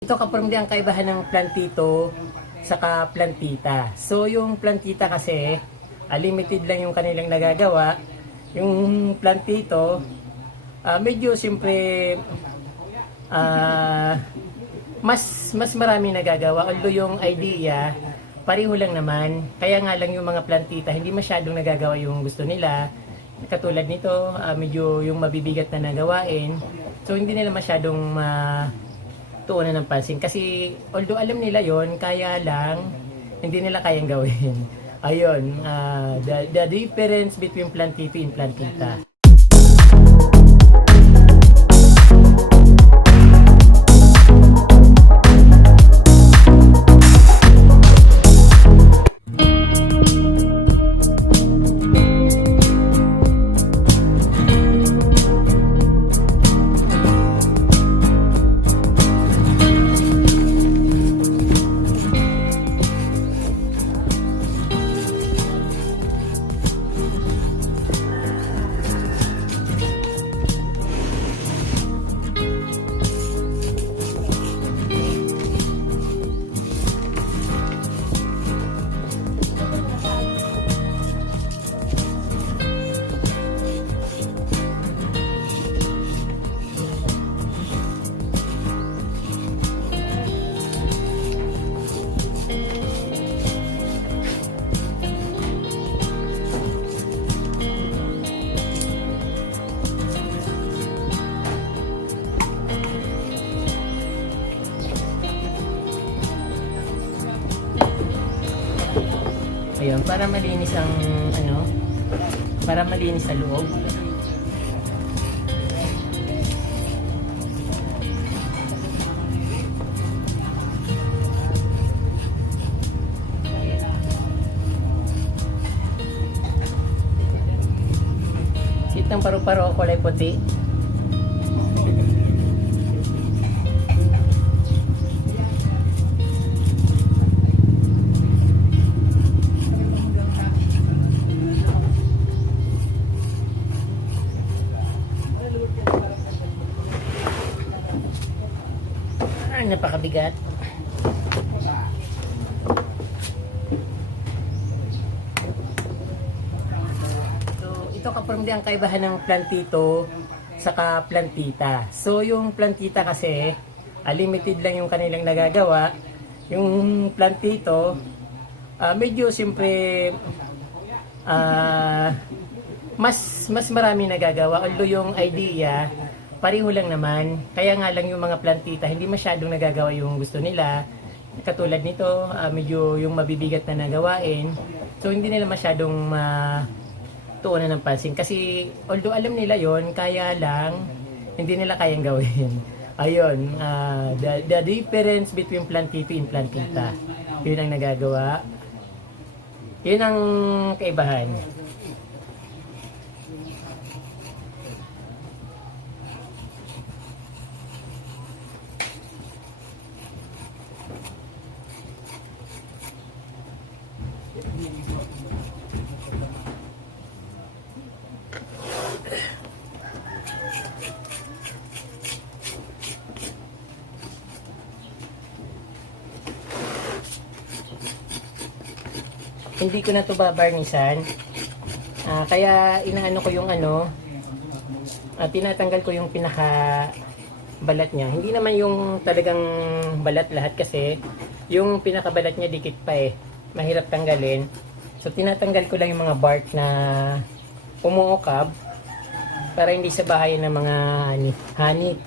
Ito kaparang ang kaibahan ng plantito saka plantita. So yung plantita kasi limited lang yung kanilang nagagawa. Yung plantito medyo siyempre mas marami nagagawa. Although yung idea pareho lang naman. Kaya nga lang yung mga plantita hindi masyadong nagagawa yung gusto nila. Katulad nito, medyo yung mabibigat na nagawain. So hindi nila masyadong tuunan ng pansin. Kasi although alam nila yon, kaya lang hindi nila kayang gawin. Ayun, the difference between plantito and plantita. Ayun, para malinis ang para malinis sa loob. Kitang paru-paro kulay puti. Napakabigat. So, ito kaparang ang kaibahan ng plantito saka plantita. So, yung plantita kasi limited lang yung kanilang nagagawa. Yung plantito medyo siyempre mas marami nagagawa. Although yung idea pareho lang naman. Kaya nga lang yung mga plantita hindi masyadong nagagawa yung gusto nila. Katulad nito, medyo yung mabibigat na nagawain. So hindi nila masyadong tuunan ng pansin. Kasi although alam nila yon, kaya lang hindi nila kayang gawin. Ayun, the difference between plantito and plantita. Yun ang nagagawa. Yun ang kaibahan. Hindi ko na to babarnisan. Kaya inaano ko yung tinatanggal ko yung pinaka balat niya. Hindi naman yung talagang balat lahat kasi yung pinaka balat niya dikit pa eh. Mahirap tanggalin. So tinatanggal ko lang yung mga bark na umuukab para hindi sa bahayan ng mga hanit.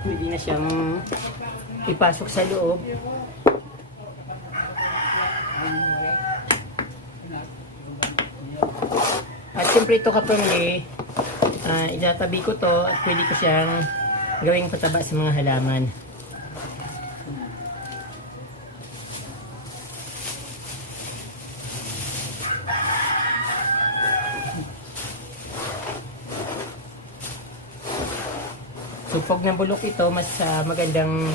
Pwede na siyang ipasok sa loob. At siyempre ito kapamili, itatabi ko to at pwede ko siyang gawing pataba sa mga halaman. Supog ng bulok ito, mas magandang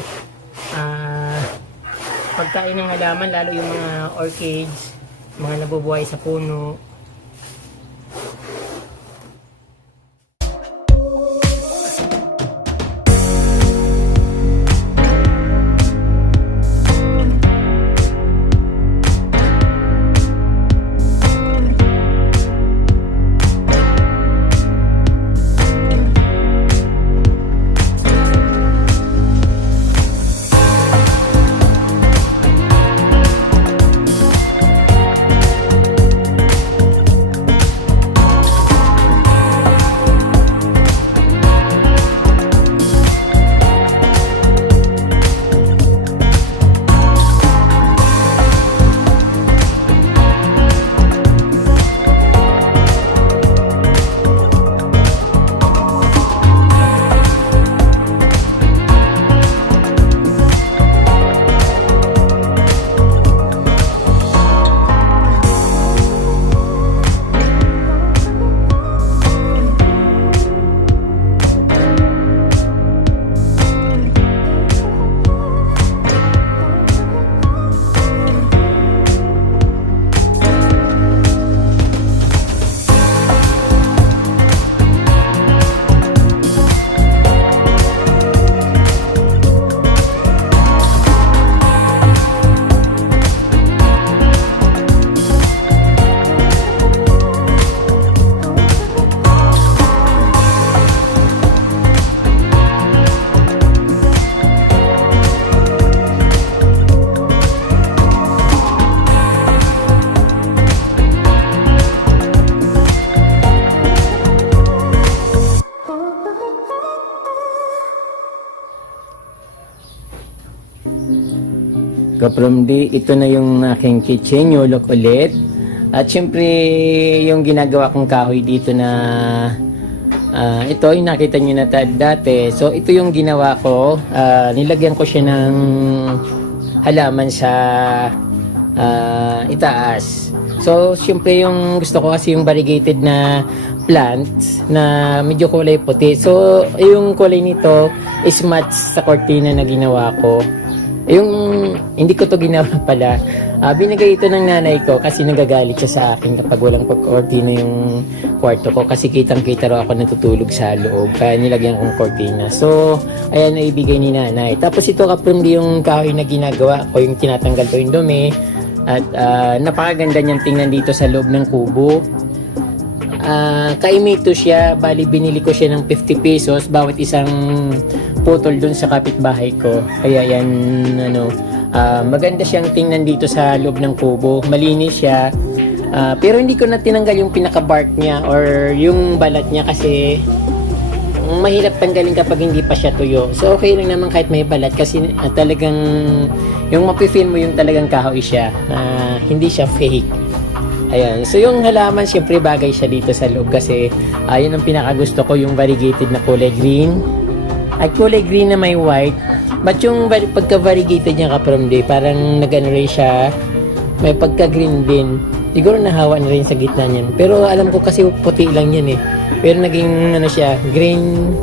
pagkain ng halaman, lalo yung mga orchids, mga nabubuhay sa puno. Kapromdi, ito na yung aking kitchen, yulok ulit. At syempre, yung ginagawa kong kahoy dito na ito, yung nakita nyo na dati. So, ito yung ginawa ko. Nilagyan ko siya ng halaman sa itaas. So, syempre yung gusto ko kasi yung variegated na plants na medyo kulay puti. So, yung kulay nito is match sa cortina na ginawa ko. Yung hindi ko to ginawa pala, binigay ito ng nanay ko kasi nagagalit siya sa akin kapag walang cortina yung kwarto ko kasi kitang-kita raw ako natutulog sa loob kaya nilagyan kong cortina. So, ayan na ibigay ni nanay. Tapos ito kapag yung kahoy na ginagawa ko, yung tinatanggal ko yung dumi at napakaganda niyang tingnan dito sa loob ng kubo. Kaimito siya, bali binili ko siya ng 50 pesos bawat isang putol dun sa kapitbahay ko. Kaya yan, maganda siyang tingnan dito sa loob ng kubo. Malinis siya. Pero hindi ko na tinanggal yung pinaka-bark niya or yung balat niya kasi mahirap tanggalin kapag hindi pa siya tuyo. So okay lang naman kahit may balat kasi talagang yung mapifeel mo yung talagang kahoy siya. Hindi siya fake. Ayan. So yung halaman, syempre bagay siya dito sa loob kasi yun ang pinakagusto ko, yung variegated na kulay green. Ay, kulay green na may white. But yung pagka-variegated niya Kapromdi, parang nag-ano rin siya, may pagka-green din. Siguro nahawa na rin sa gitna niyan. Pero alam ko kasi puti lang yan eh. Pero naging ano siya, green,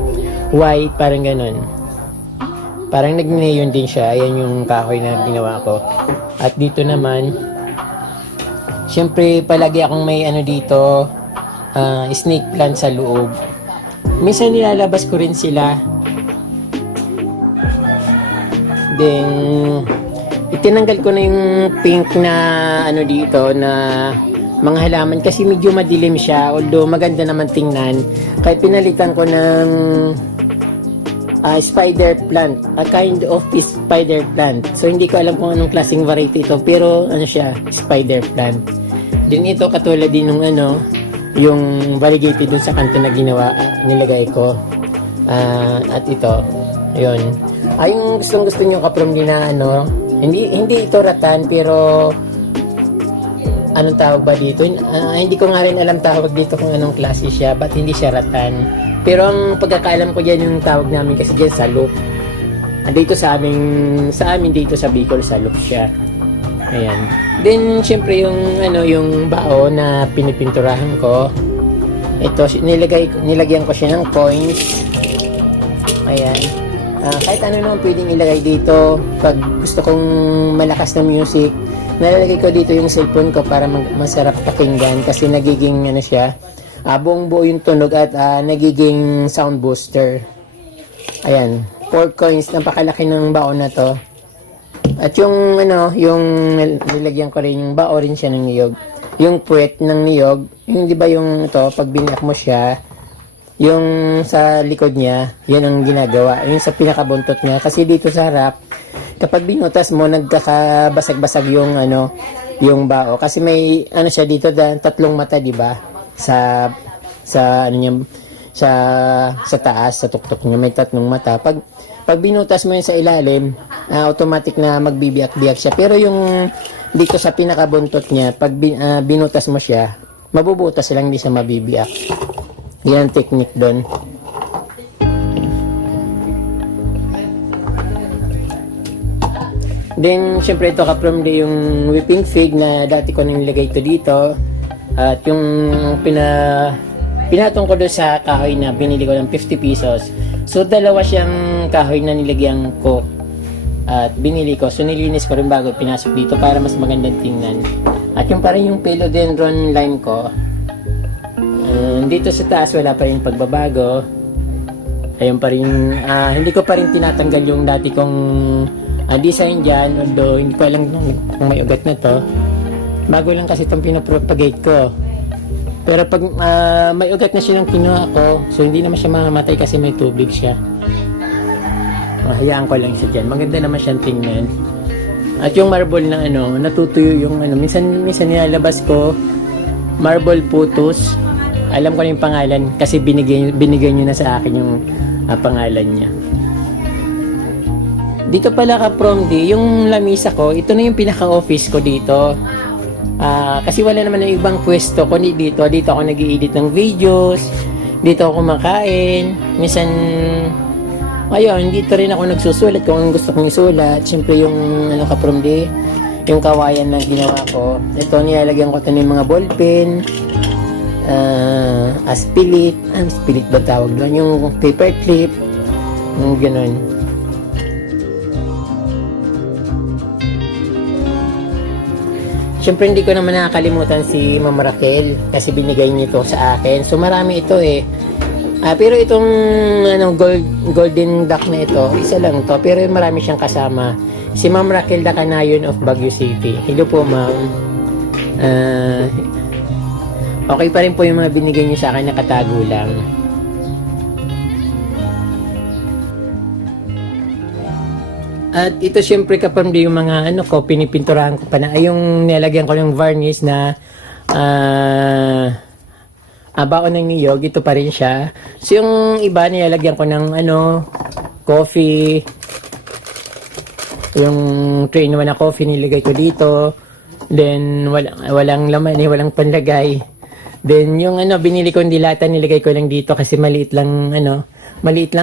white, parang ganun. Parang nag-neon din siya. Ayan yung kahoy na ginawa ko. At dito naman, syempre palagi akong may ano dito, snake plant sa loob. Minsan nilalabas ko rin sila. Then, itinanggal ko na yung pink na ano dito na mga halaman kasi medyo madilim siya, although maganda naman tingnan. Kaya pinalitan ko ng spider plant, a kind of spider plant. So hindi ko alam kung anong klaseng variety ito, pero ano siya, spider plant. Din ito katulad din ng yung variegated dun sa kanto na ginawa, nilagay ko. At ito, yun. Yung gusto nyo Kapromdi na hindi ito ratan, pero anong tawag ba dito? Hindi ko nga rin alam tawag dito kung anong klase siya, but hindi siya ratan. Pero ang pagkakaalam ko dyan, yung tawag namin kasi dyan salop. Dito sa amin dito sa Bicol, salop siya. Ayan. Then, syempre yung, yung bao na pinipinturahan ko. Ito, nilagyan ko siya ng coins. Ayan. Kahit ano naman pwedeng ilagay dito. Pag gusto kong malakas na music, nalalagay ko dito yung cellphone ko para masarap pakinggan kasi nagiging siya, buong buo yung tunog at nagiging sound booster. Ayan, 4 coins, napakalaki ng bao na to. At yung yung nilagyan ko rin yung bao rin siya ng niyog. Yung puwet ng niyog, yung di ba yung ito, pag biniyak mo siya, yung sa likod niya, yun ang ginagawa. Yung sa pinakabuntot niya. Kasi dito sa harap, kapag binutas mo, nagkakabasag-basag yung yung bao. Kasi may siya dito, 3 mata, di ba? Sa niya, sa taas, sa tuktok niya, may 3 mata. Pag binutas mo yun sa ilalim, automatic na magbibiyak-biyak siya. Pero yung dito sa pinakabuntot niya, pag binutas mo siya, mabubutas lang, hindi siya mabibiyak. Yan ang technique doon. Then, syempre ito ka-from yung whipping fig na dati ko nang nilagay ito dito. At yung pinatong ko doon sa kahoy na binili ko ng 50 pesos. So, dalawa siyang kahoy na nilagyan ko at binili ko. So, nilinis ko rin bago pinasok dito para mas magandang tingnan. At yung parang yung philodendron lime ko, dito sa taas wala pa rin pagbabago. Ayun pa rin, hindi ko pa rin tinatanggal yung dati kong design dyan, although hindi ko alam kung may ugat na to. Bago lang kasi itong pinapropagate ko. Pero pag may ugat na siya ng kinuha ko, so hindi naman siya mamamatay kasi may tubig siya. Hayaan ko lang siya dyan. Maganda naman siyang tingnan. At yung marble na natutuyo yung minsan nilalabas ko, marble putus. Alam ko na yung pangalan kasi binigay nyo na sa akin yung pangalan niya. Dito pala ka-from yung lamisa ko, ito na yung pinaka-office ko dito. Kasi wala naman ng ibang pwesto kundi dito. Dito ako nag-i-edit ng videos. Dito ako kumakain. Minsan, ayun, dito rin ako nagsusulat kung anong gusto kong isulat. Siyempre yung ka-from yung kawayan na ginawa ko. Ito, nilalagyan ko ito ng mga ballpen. Spilit ba tawag doon? Yung paper clip. Yung ganun. Siyempre hindi ko naman nakakalimutan si Ma'am Raquel kasi binigay niyo ito sa akin. So marami ito eh. Pero itong golden duck na ito, isa lang to. Pero marami siyang kasama. Si Ma'am Raquel Dacanayon of Baguio City. Hello po, Ma'am. Okay pa rin po yung mga binigay niyo sa akin, nakatago lang. At ito syempre kapag yung mga pinipinturahan ko pa na ay yung nilagyan ko ng varnish na baon ng niyog, ito pa rin siya. So yung iba nilalagyan ko ng coffee. Yung tray naman na coffee nilagay ko dito. Then walang laman, walang panlagay. Then yung binili ko yung dilata nilagay ko lang dito kasi maliit lang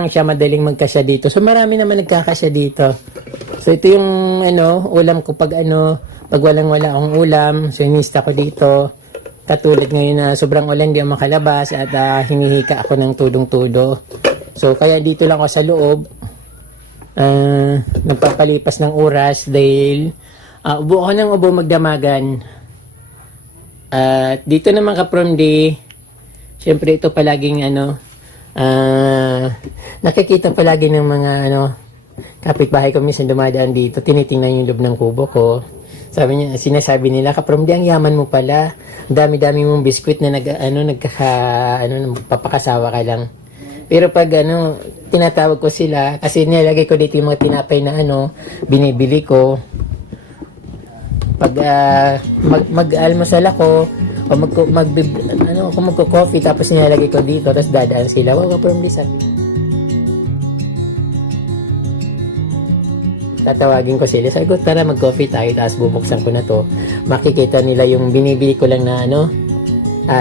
siya, madaling magkasya dito. So marami naman nagkakasya dito. So ito yung ulam ko pag wala akong ulam. So inista ko dito. Katulad ngayon na sobrang ulan, di ako makalabas at hinihika ako ng tudong-tudo. So kaya dito lang ako sa loob. Nagpapalipas ng oras dahil ubo ako ng ubo magdamagan. At dito naman ka-from syempre ito palaging nakikita palagi ng mga kapitbahay ko minsan dumadaan dito, tinitingnan yung loob ng kubo ko. Sinasabi nila, ka-from ang yaman mo pala. Dami-dami mong biskwit na papakasawa ka lang. Pero pag tinatawag ko sila, kasi nilagay ko dito yung mga tinapay na binibili ko. Pag mag-almusal ako, o magko-coffee tapos nilalagay ko dito, tapos dadaan sila, wag ka-from sabi. Tatawagin ko sila, sabi ko, tara mag-coffee tayo, tapos bubuksan ko na to. Makikita nila yung binibili ko lang na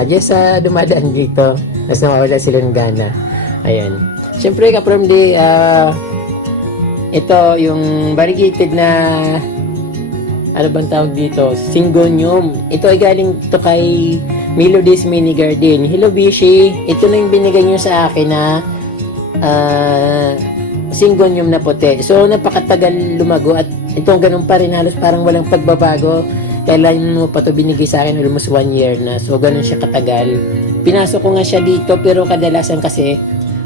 just dumadaan dito, tapos nawawala sila ng gana. Ayan. Siyempre, ka-Promdi, ito yung variegated na ano bang tawag dito? Syngonium. Ito ay galing to kay Melodies Mini Garden. Hello, Bishi. Ito na yung binigay nyo sa akin na Syngonium na puti. So, napakatagal lumago at itong ganun pa rin, halos parang walang pagbabago. Kailan mo pa to binigay sa akin? Almost 1 year na. So, ganun siya katagal. Pinasok ko nga siya dito, pero kadalasan kasi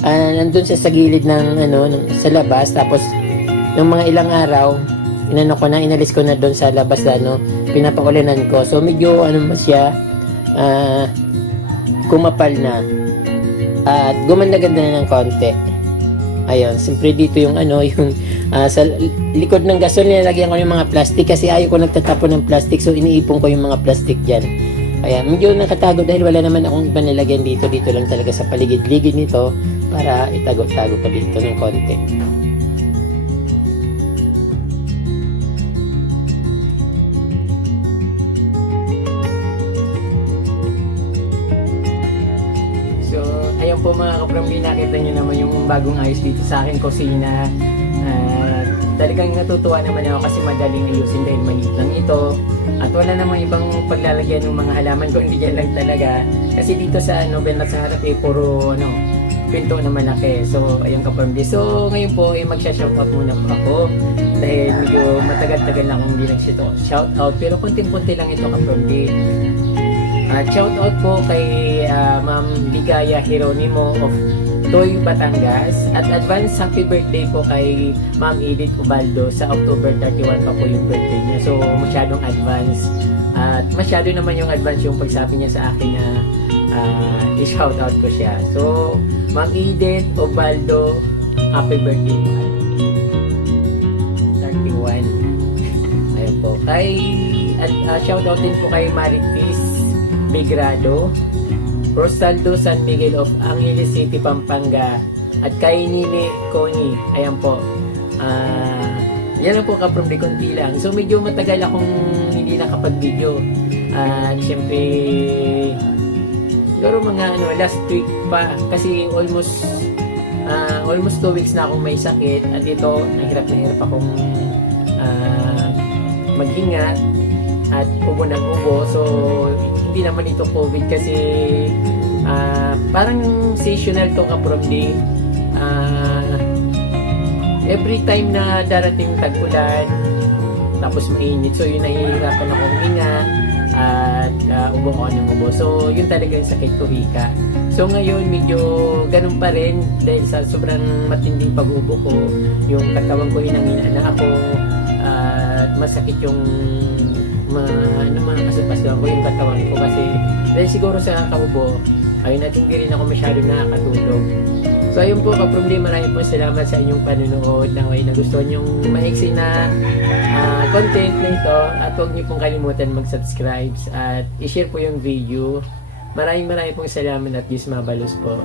nandun siya sa gilid ng, sa labas. Tapos, ng mga ilang araw, inalis ko na doon sa labas, pinapaulinan ko. So, medyo, mo siya, kumapal na. At gumanda-ganda na ng konti. Ayun, siyempre dito yung sa likod ng gasol nilagyan ko yung mga plastic kasi ayaw ko nagtatapon ng plastic, so iniipon ko yung mga plastic dyan. Kaya medyo nakatago dahil wala naman akong iba nilagyan dito lang talaga sa paligid-ligid nito para itago-tago pa dito ng konti. Ayan po mga ka-Promdi, nakita nyo naman yung bagong ayos dito sa akin kusina. Talagang natutuwa naman ako kasi madaling ayusin dahil maliit lang ito. At wala namang ibang paglalagyan ng mga halaman ko, hindi yan lang talaga. Kasi dito sa Bernat sa harap puro pinto na malaki. So ayun ka-Promdi. So ngayon po magsha-shoutout muna po ako. Dahil medyo matagal-tagal na akong hindi nag-shoutout. Pero konti-konti lang ito ka-Promdi. Shoutout po kay Ma'am Ligaya Jeronimo of Toy, Batangas. At advance happy birthday po kay Ma'am Edith Ubaldo. Sa October 31 pa po yung birthday niya. So masyadong advance. At masyado naman yung advance yung pagsabi niya sa akin na i-shoutout ko siya. So Ma'am Edith Ubaldo, happy birthday po. 31. Ayun po. Shoutout din po kay Maritis Bigrado, Rosaldo San Miguel of Angeles City, Pampanga, at kay Nini Connie. Ayan po. Yan lang po ka-Promdi, konti lang. So medyo matagal akong hindi nakapag-video. Siyempre, siguro mga last week pa. Kasi almost 2 weeks na akong may sakit. At ito, nahirap akong maghinga at ubo ng ubo. So hindi naman ito COVID kasi parang seasonal to ka-Promdi. Every time na darating tag-ulan tapos mainit, so yun, nahihirapan akong hinga at ubo ko ng ubo. So yun talaga yung sakit ko, hika. So ngayon medyo ganun pa rin dahil sa sobrang matinding pag-ubo ko, yung katawan ko hinangina na ako at masakit yung mga kasupasuan ko yung katawan ko kasi dahil siguro sa kaubo ayun, at hindi rin ako masyadong nakakatulog. So ayun po ka-Promdi, maraming po salamat sa inyong panunood. Naway nagustuhan yung maiksi na content na ito at huwag niyo pong kalimutan mag-subscribe at i-share po yung video. Maraming pong salamat at Diyos mabalos po.